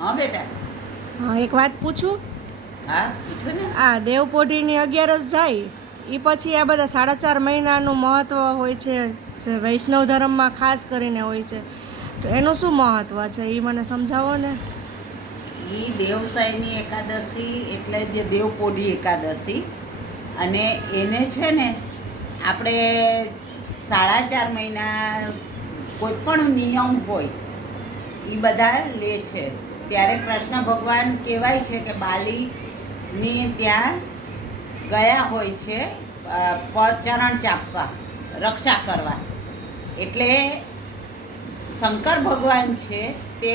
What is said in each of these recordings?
હા બેટા. હા, એક વાત પૂછું? હા પૂછો ને. આ દેવપોઢીની 11 જાય એ પછી આ બધા 4.5 મહિનાનું મહત્વ હોય છે, જે વૈષ્ણવ ધર્મમાં ખાસ કરીને હોય છે, તો એનું શું મહત્વ છે એ મને સમજાવો ને. એ દેવસાયની એકાદશી એટલે જે દેવપોઢી એકાદશી, અને એને છે ને આપણે 4.5 મહિના કોઈ પણ નિયમ હોય એ બધા લે છે. ત્યારે કૃષ્ણ ભગવાન કહેવાય છે કે બાલીની ત્યાં ગયા હોય છે ચરણ ચાપવા, રક્ષા કરવા. એટલે શંકર ભગવાન છે તે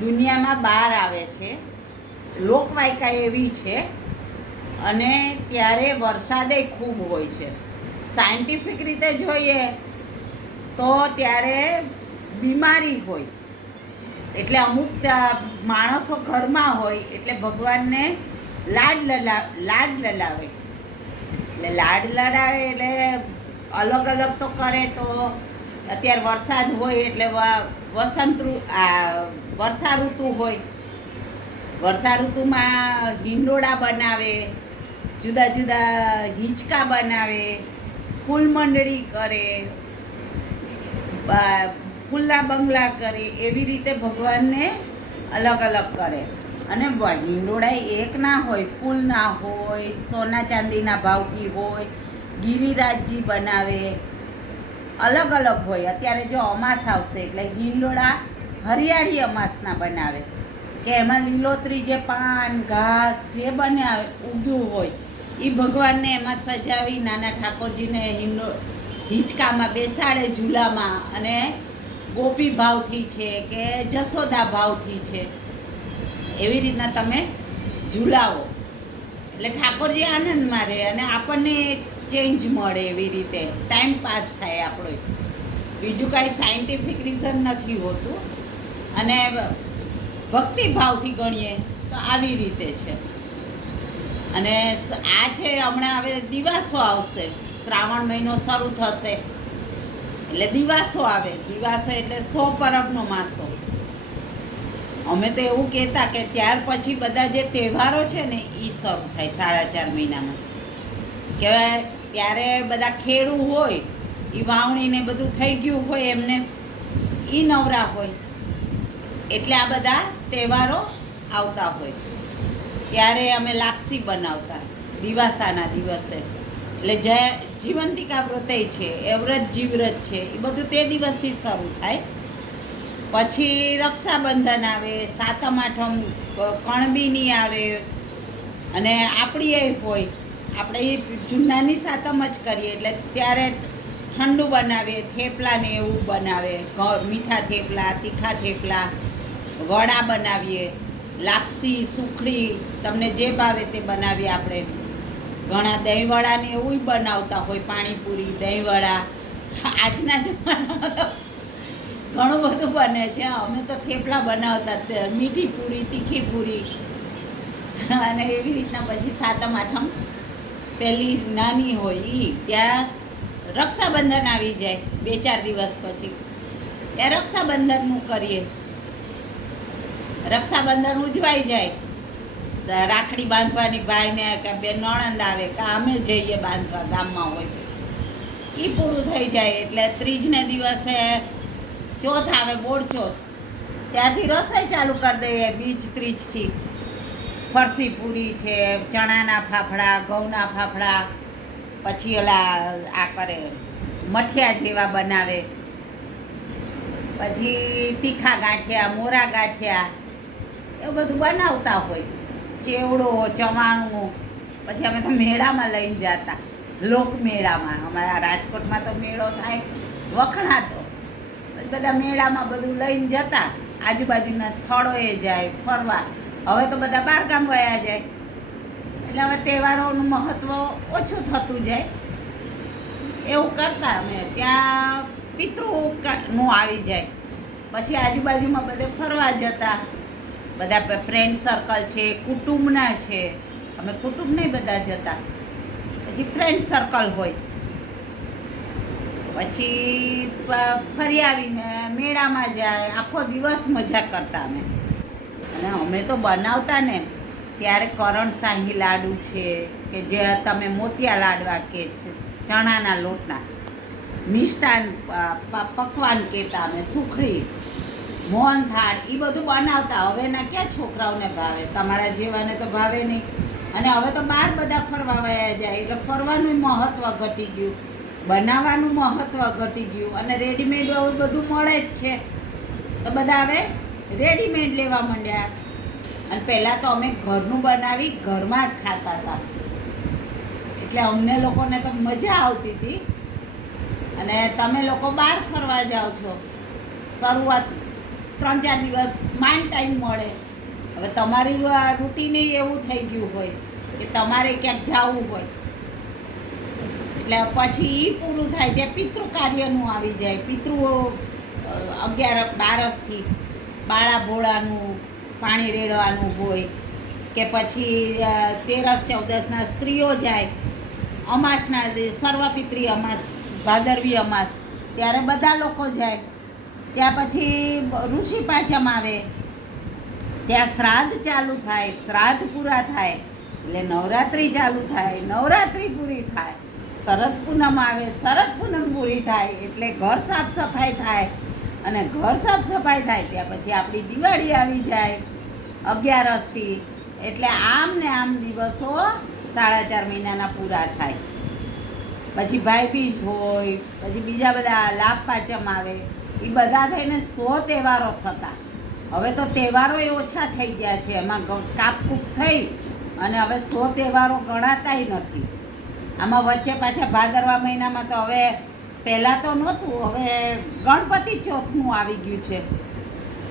દુનિયામાં બહાર આવે છે, લોકવાયકા એવી છે. અને ત્યારે વરસાદે ખૂબ હોય છે. સાયન્ટિફિક રીતે જોઈએ તો ત્યારે બીમારી હોય, એટલે અમુક માણસો ઘરમાં હોય એટલે ભગવાનને લાડ લડાવે. એટલે લાડ લડાવે એટલે અલગ અલગ તો કરે. તો અત્યારે વરસાદ હોય એટલે વર્ષા ઋતુ હોય, વર્ષા ઋતુમાં હિંડોળા બનાવે, જુદા જુદા હિંચકા બનાવે, ફૂલ મંડળી કરે, ફૂલના બંગલા કરે. એવી રીતે ભગવાનને અલગ અલગ કરે. અને હિંડોળા એક ના હોય, ફૂલ ના હોય, સોના ચાંદીના ભાવથી હોય, ગિરિરાજજી બનાવે, અલગ અલગ હોય. અત્યારે જો અમાસ આવશે એટલે હિંડોળા હરિયાળી અમાસના બનાવે, કે એમાં લીલોતરી જે પાન ઘાસ જે બનાવે ઉગ્યું હોય એ ભગવાનને એમાં સજાવી નાના ઠાકોરજીને હિંચકામાં બેસાડે, ઝૂલામાં. અને ગોપી ભાવથી છે કે જશોદા ભાવથી છે, એવી રીતના તમે ઝૂલાવો એટલે ઠાકોરજી આનંદમાં રહે અને આપણને ચેન્જ મળે. એવી રીતે ટાઈમ પાસ થાય આપણો. બીજું કાંઈ સાયન્ટિફિક રીઝન નથી હોતું. અને ભક્તિભાવથી ગણીએ તો આવી રીતે છે. અને આ છે હમણાં હવે દિવાસો આવશે, શ્રાવણ મહિનો શરૂ થશે એટલે દિવાસો આવે. દિવાસો એટલે 100 પરબનો માસો. અમે તો એવું કહેતા કે ત્યાર પછી બધા જે તહેવારો છે ને એ શરૂ થાય 4.5 મહિનામાં. કહેવાય ત્યારે બધા ખેડૂ હોય, એ વાવણીને બધું થઈ ગયું હોય, એમને એ નવરા હોય, એટલે આ બધા તહેવારો આવતા હોય. ત્યારે અમે લાપસી બનાવતા દિવાસાના દિવસે. એટલે જીવંતિકા વ્રતય છે, એ વ્રત જીવ્રત છે, એ બધું તે દિવસથી શરૂ થાય. પછી રક્ષાબંધન આવે, સાતમ આઠમ, કણબીની આવે. અને આપણી એ હોય, આપણે એ જૂનાની સાતમ જ કરીએ એટલે ત્યારે ઠંડુ બનાવીએ, થેપલા ને એવું બનાવે, મીઠા થેપલા, તીખા થેપલા, વડા બનાવીએ, લાપસી, સુખડી, તમને જે ભાવે તે બનાવીએ. આપણે ઘણા દહીંવડા ને એવું બનાવતા હોય, પાણીપુરી, દહીંવડા. આજના જમાનામાં તો ઘણું બધું બને છે. અમે તો થેપલા બનાવતા, મીઠી પૂરી, તીખી પૂરી. અને એવી રીતના પછી સાતમ આઠમ પહેલી નાની હોય ત્યાં રક્ષાબંધન આવી જાય 2-4 દિવસ પછી. ત્યાં રક્ષાબંધનનું કરીએ. રક્ષાબંધન ઉજવાઈ જાય, રાખડી બાંધવાની ભાઈને કે બે નણંદ આવે કે અમે જઈએ બાંધવા, ગામમાં હોય એ પૂરું થઈ જાય. એટલે ત્રીજને દિવસે ચોથ આવે, બોળચોથ. ત્યારથી રસોઈ ચાલુ કરી દઈએ. બીજ ત્રીજથી ફરસી પૂરી છે, ચણાના ફાફડા, ઘઉંના ફાફડા, પછી ઓલા આ કરે મઠિયા જેવા બનાવે, પછી તીખા ગાંઠિયા, મોરા ગાંઠિયા, એવું બધું બનાવતા હોય. ચેવડો, ચવાણું. પછી અમે તો મેળામાં લઈને જતા, લોકમેળામાં. અમારા રાજકોટમાં તો મેળો થાય, વખણાતો. પછી બધા મેળામાં બધું લઈને જતા, આજુબાજુના સ્થળોએ જાય ફરવા. હવે તો બધા બહાર ગામ વયા જાય એટલે હવે તહેવારોનું મહત્ત્વ ઓછું થતું જાય. એવું કરતા અમે. ત્યાં પિતૃનું આવી જાય પછી આજુબાજુમાં બધે ફરવા જતા. બધા ફ્રેન્ડ સર્કલ છે, કુટુંબના છે. અમે કુટુંબ નહીં બધા જતા, પછી ફ્રેન્ડ સર્કલ હોય. પછી ફરી આવીને મેળામાં જાય, આખો દિવસ મજા કરતા અમે. અને અમે તો બનાવતા ને ત્યારે કરણ શાહી લાડુ છે કે જે તમે મોતિયા લાડવા કે ચણાના લોટના મિષ્ટાન પકવાન કહેતા અમે સુખડી મોહનથાળ એ બધું બનાવતા. હવેના ક્યાં છોકરાઓને ભાવે, તમારા જેવાને તો ભાવે નહીં. અને હવે તો બહાર બધા ફરવા વયા જાય એટલે ફરવાનું મહત્ત્વ ઘટી ગયું, બનાવવાનું મહત્ત્વ ઘટી ગયું અને રેડીમેડ હવે બધું મળે જ છે તો બધા હવે રેડીમેડ લેવા માંડ્યા. અને પહેલાં તો અમે ઘરનું બનાવી ઘરમાં જ ખાતા હતા એટલે અમને લોકોને તો મજા આવતી હતી. અને તમે લોકો બહાર ફરવા જાઓ છો, શરૂઆત 3-4 દિવસ માંડ ટાઈમ મળે. હવે તમારી રૂટીન એવું થઈ ગયું હોય કે તમારે ક્યાંક જવું હોય એટલે પછી એ પૂરું થાય ત્યાં પિતૃ કાર્યનું આવી જાય. પિતૃઓ 11-12થી બાળા ભોળાનું પાણી રેડવાનું હોય કે પછી 13-14ના સ્ત્રીઓ જાય અમાસના સર્વપિત્રી અમાસ, ભાદરવી અમાસ ત્યારે બધા લોકો જાય. ત્યાં પછી ઋષિ પાંચમ આવે, ત્યાં શ્રાદ્ધ ચાલુ થાય, શ્રાદ્ધ પૂરા થાય એટલે નવરાત્રિ ચાલુ થાય, નવરાત્રિ પૂરી થાય, શરદ પૂનમ આવે, શરદ પૂનમ પૂરી થાય એટલે ઘર સાફ સફાઈ થાય અને ઘર સાફ સફાઈ થાય ત્યાં પછી આપણી દિવાળી આવી જાય 11થી. એટલે આમ ને આમ દિવસો 4.5 મહિનાના પૂરા થાય. પછી ભાઈબીજ હોય, પછી બીજા બધા લાભ પાંચમ આવે, એ બધા થઈને 100 તહેવારો થતા. હવે તો તહેવારો એ ઓછા થઈ ગયા છે, એમાં કાપકૂપ થઈ અને હવે 100 તહેવારો ગણાતાય નથી. આમાં વચ્ચે પાછા ભાદરવા મહિનામાં તો હવે પહેલાં તો નહોતું, હવે ગણપતિ ચોથનું આવી ગયું છે.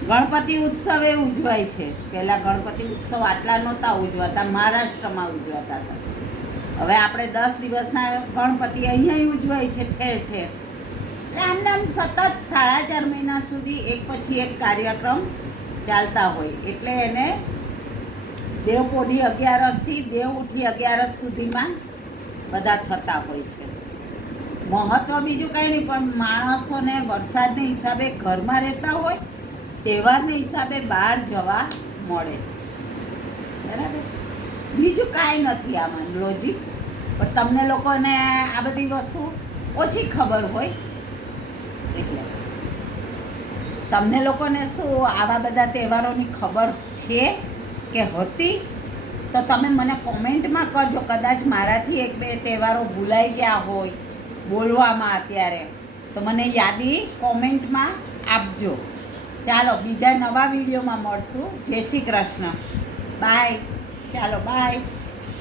ગણપતિ ઉત્સવ એ ઉજવાય છે. પહેલાં ગણપતિ ઉત્સવ આટલા નહોતા ઉજવાતા, મહારાષ્ટ્રમાં ઉજવાતા હતા. હવે આપણે 10 દિવસના ગણપતિ અહીંયા ઉજવાય છે ઠેર ઠેર. આમને આમ સતત 4.5 મહિના સુધી એક પછી એક કાર્યક્રમ ચાલતા હોય એટલે એને દેવપોઢી 11થી દેવ ઉઠી 11 સુધીમાં બધા થતા હોય છે. મહત્ત્વ બીજું કંઈ નહીં પણ માણસોને વરસાદને હિસાબે ઘરમાં રહેતા હોય, તહેવારને હિસાબે બહાર જવા મળે. બરાબર, બીજું કાંઈ નથી આમાં લોજિક. પણ તમને લોકોને આ બધી વસ્તુ ઓછી ખબર હોય એટલે તમને લોકોને શું આવા બધા તહેવારોની ખબર છે કે હતી તો તમે મને કોમેન્ટમાં કરજો. કદાચ મારાથી 1-2 તહેવારો ભૂલાઈ ગયા હોય બોલવામાં અત્યારે તો મને યાદી કોમેન્ટમાં આપજો. ચાલો બીજા નવા વિડીયોમાં મળશું. જય શ્રી કૃષ્ણ. બાય. ચાલો બાય.